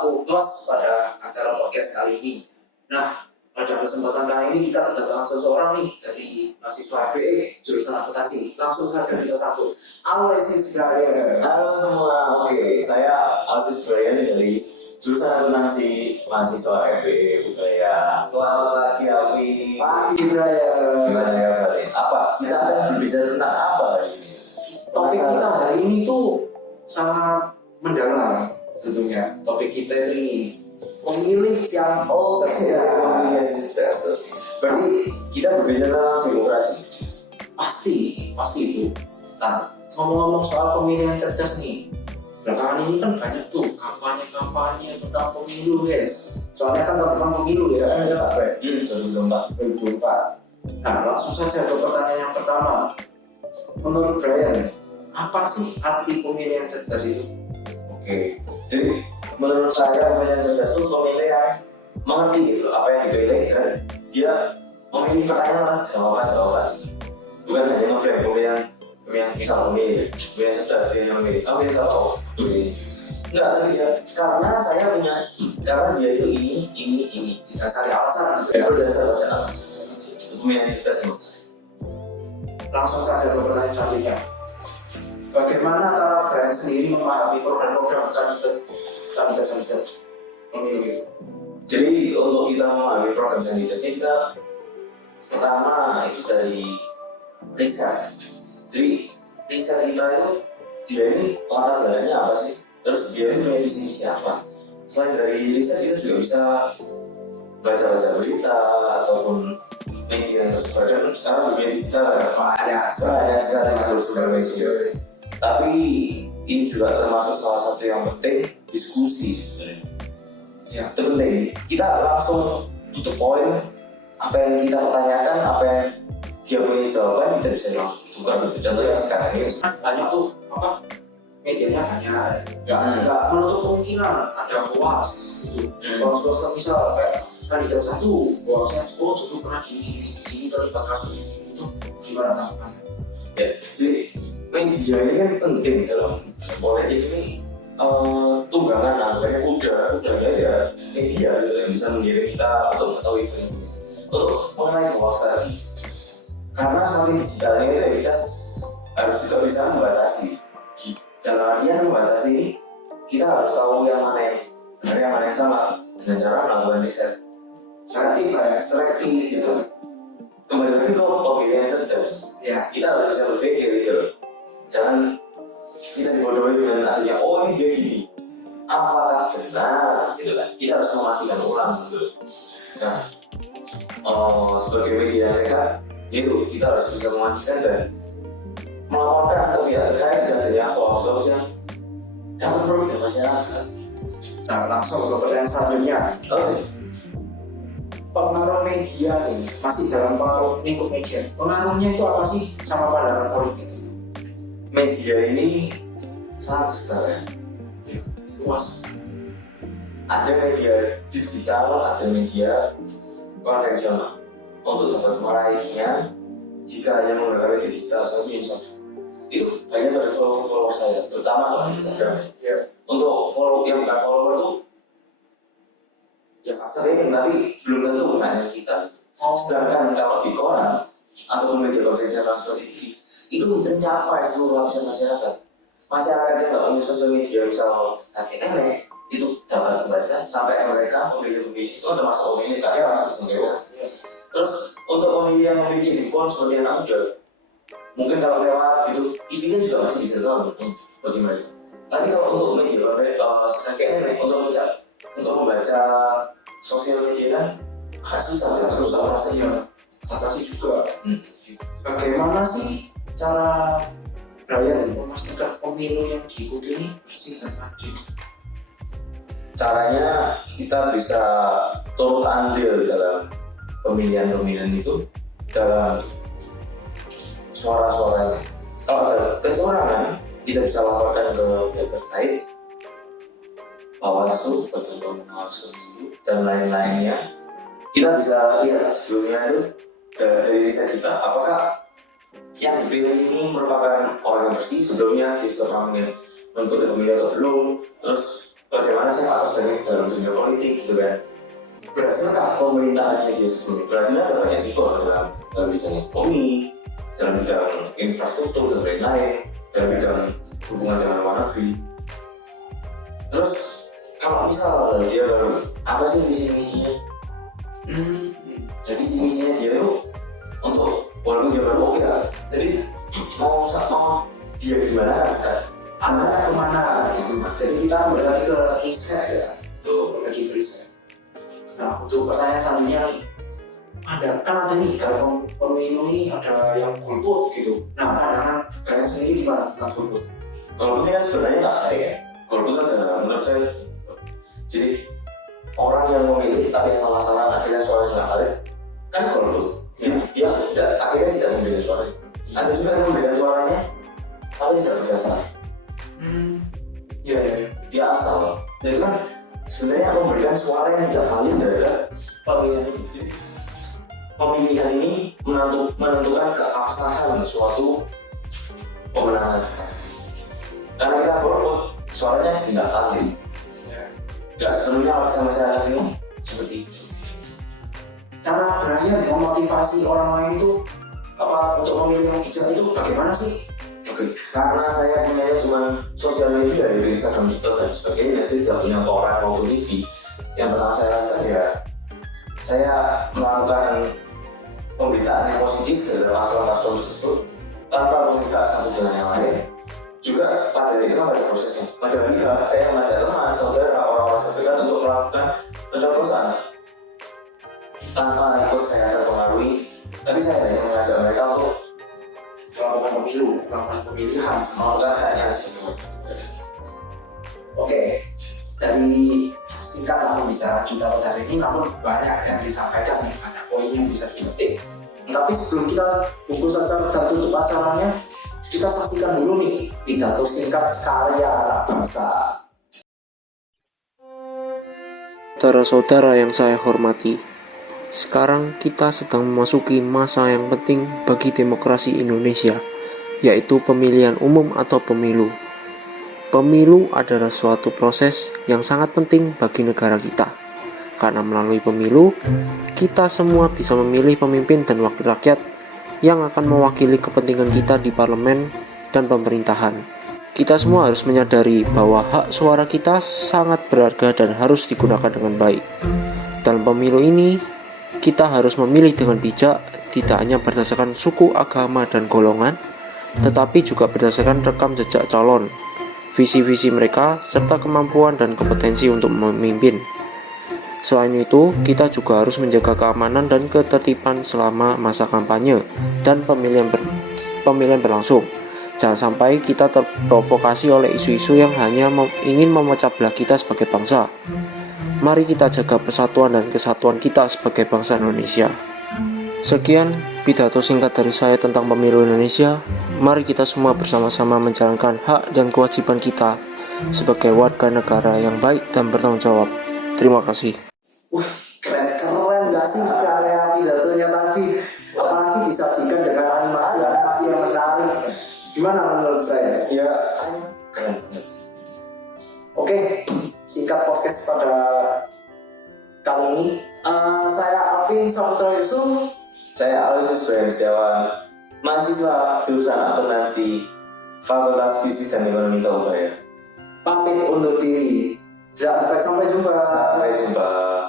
aku plus pada acara podcast kali ini. Nah, pada kesempatan kali ini kita kedatangan seseorang nih dari mahasiswa FPE jurusan akuntansi. Langsung saja kita sambut Alexis Brian. Halo semua, oke, saya Alexis Brian dari jurusan akuntansi mahasiswa FPE Ubaya. Selamat pagi Alfi. Pagi Brian. Gimana kabarnya? Apa? Kita akan berbicara tentang apa hari ini? Topik kita hari ini tuh sangat mendalam tentunya. Topik kita itu ini pemilih yang cerdas. Berarti kita berbicara tentang demokrasi. pasti itu. Nah, ngomong-ngomong soal pemilihan cerdas nih, belakangan ini kan banyak tuh kampanye tentang pemilu guys. Soalnya kan tentang pemilu ya, ada apa? 2024. Nah, langsung saja ke pertanyaan yang pertama. Menurut Brian, apa sih arti pemilihan cerdas itu? Oke, jadi menurut saya pemilihan cerdas itu pemilih yang mengerti gitu apa yang dipilih dan dia memilih pertanyaan atas jawaban. Bukan hanya memilih pemilihan misal pemilihan cerdas dia yang memilih kamu bisa tahu enggak, tapi dia karena dia itu ini Didasari alasan gitu ya. berdasar pada alasan itu pemilihan cerdas menurut saya. Langsung saja ke pertanyaan selanjutnya. Bagaimana cara Brian sendiri memahami program-program kandidat pemilu itu? Jadi untuk kita memahami program kandidatnya kita pertama itu dari riset. Jadi riset kita itu dia ini latar belakangnya apa sih? Terus dia itu punya visi misi apa? Selain dari riset kita juga bisa baca-baca berita ataupun media yang tersebar. Dan sekarang dunia digital Banyak sekali sumber media. Tapi ini juga termasuk salah satu yang penting, diskusi sebenarnya. ya. Itu penting. Kita langsung tutup poin apa yang kita pertanyakan, apa yang dia punya jawaban, kita bisa langsung tukar. Contohnya sekarang ini Banyak tuh medianya banyak. Nggak menutup kemungkinan ada hoax gitu. Kalau swasta misal kayak kandidat satu hoaxnya dulu pernah gini terlibat kasus ini itu gimana tanggapannya? ya, jadi media ini kan penting dalam politik ini. Tunggangan namanya kudanya aja media gitu, yang bisa mengirim kita untuk mengetahui info untuk mengenai hoax tadi. Karena semakin digitalnya itu ya kita harus juga bisa membatasi. Dalam artian membatasi ini kita harus tahu yang mana yang benar, yang mana yang salah dengan cara melakukan riset selektif gitu. Kembali lagi ke pemilihan cerdas. Ya. Kita harus bisa berpikir gitu loh. Jangan kita dibodohi dengan artinya ini dia gini. Apakah benar gitu kan? Kita harus memastikan ulang gitu. Nah, sebagai media yang sehat itu kita harus bisa memastikan dan melaporkan ke pihak terkait jika adanya hoax yang dapat merugikan masyarakat. Nah, langsung ke pertanyaan selanjutnya. Pengaruh media nih, masih dalam pengaruh lingkup media. Pengaruhnya itu apa sih sama pandangan politik itu? Media ini sangat besar ya. Luas. Ada media digital, ada media konvensional. Untuk dapat meraihnya, jika hanya menggunakan media digital seperti itu hanya pada follower saya, terutama di Instagram. Untuk follow yang bukan follower itu ya sering, tapi belum tentu menanya kita. Sedangkan kalau di koran ataupun media konvensional seperti TV itu mencapai seluruh lapisan masyarakat. Masyarakat yang tidak punya sosial media, misal kakek nenek itu dapat membaca sampai mereka pemilih itu termasuk pemilih kan? Terus untuk pemilih yang memiliki handphone seperti anak muda, mungkin kalau lewat gitu TV-nya juga masih bisa tahu bagaimana. Tapi kalau untuk media kakek nenek untuk membaca sosial media kan agak susah rasanya. Atasi juga. Bagaimana sih cara Brian memastikan pemilu yang diikuti ini bersih dan adil? Caranya kita bisa turut andil dalam pemilihan itu, dalam suara-suaranya. Kalau ada kecurangan, kita bisa laporkan ke pihak terkait, Bawaslu, dan lain-lainnya. Kita bisa lihat sebelumnya itu dari riset kita, apakah yang dipilih ini merupakan orang yang bersih sebelumnya dia sudah pernah mengikuti pemilu atau belum. Terus bagaimana sih Pak Terjadi dalam dunia politik gitu kan. Berhasilkah pemerintahannya dia sebelumnya? Berhasilnya ada banyak sih dalam bidang ekonomi, dalam bidang infrastruktur dan lain-lain, dalam bidang hubungan dengan luar negeri. Terus kalau misal dia baru, apa sih visi misinya? Visi misinya dia itu untuk walaupun dia baru oke lah. Jadi mau dia gimana kan? Arahnya kemana gitu. Jadi kita kembali lagi ke riset ya. Tuh, lagi ke riset. Nah, untuk pertanyaan selanjutnya nih, ada nih kalau pemilu ini ada yang golput gitu. Nah, pandangan kalian sendiri gimana tentang golput? Golput ini kan sebenarnya nggak ada ya. Golput adalah menurut saya. Jadi orang yang memilih tapi salah-salah akhirnya suaranya nggak valid kan golput. Dia akhirnya tidak memberikan suaranya. Ada juga yang memberikan suaranya tapi tidak berdasar. Iya. Dia asal. Nah itu kan sebenarnya memberikan suara yang tidak valid terhadap pemilihan ini. Jadi, pemilihan ini menentukan keabsahan suatu pemenangan. Karena kita golput, suaranya tidak valid. Gak sepenuhnya lapisan masyarakat ini seperti itu. Cara Brian memotivasi orang lain itu untuk memilih yang bijak itu bagaimana sih? Oke, karena saya punya cuma sosial media yaitu Instagram, TikTok dan sebagainya, saya tidak punya koran maupun TV. Yang pertama saya lakukan ya, saya melakukan pemberitaan yang positif dari paslon-paslon tersebut tanpa meminta satu dengan yang lain. Juga pada itu kan pada prosesnya. Pada hari saya mengajak teman, saudara, orang-orang terdekat untuk melakukan pencoblosan tanpa ikut saya terpengaruhi. Tapi saya hanya mengajak mereka untuk Melakukan pemilihan. melakukan haknya sendiri. Oke, dari singkat pembicaraan kita pada hari ini, namun banyak yang disampaikan nih, banyak poin yang bisa dipetik. Tapi sebelum kita bungkus acara dan tutup acaranya, kita saksikan dulu nih pidato singkat karya anak bangsa. Saudara-saudara yang saya hormati, sekarang kita sedang memasuki masa yang penting bagi demokrasi Indonesia, yaitu pemilihan umum atau pemilu. Pemilu adalah suatu proses yang sangat penting bagi negara kita, karena melalui pemilu, kita semua bisa memilih pemimpin dan wakil rakyat yang akan mewakili kepentingan kita di parlemen dan pemerintahan. Kita semua harus menyadari bahwa hak suara kita sangat berharga dan harus digunakan dengan baik. Dalam pemilu ini, kita harus memilih dengan bijak, tidak hanya berdasarkan suku, agama, dan golongan, tetapi juga berdasarkan rekam jejak calon, visi-visi mereka, serta kemampuan dan kompetensi untuk memimpin. Selain itu, kita juga harus menjaga keamanan dan ketertiban selama masa kampanye dan pemilihan berlangsung. Jangan sampai kita terprovokasi oleh isu-isu yang hanya ingin memecah belah kita sebagai bangsa. Mari kita jaga persatuan dan kesatuan kita sebagai bangsa Indonesia. Sekian pidato singkat dari saya tentang pemilu Indonesia. Mari kita semua bersama-sama menjalankan hak dan kewajiban kita sebagai warga negara yang baik dan bertanggung jawab. Terima kasih. Keren gak sih karya pidatonya tadi? Apalagi disajikan dengan animasi yang menarik. Gimana menurut saya? Ya, keren. Oke, singkat podcast pada kali ini. Saya Alvin Saputra Yusuf. Saya Aloysius Setiawan, mahasiswa jurusan akuntansi Fakultas Bisnis dan Ekonomi Ubaya. Pamit undur diri. Sampai jumpa. Sampai jumpa.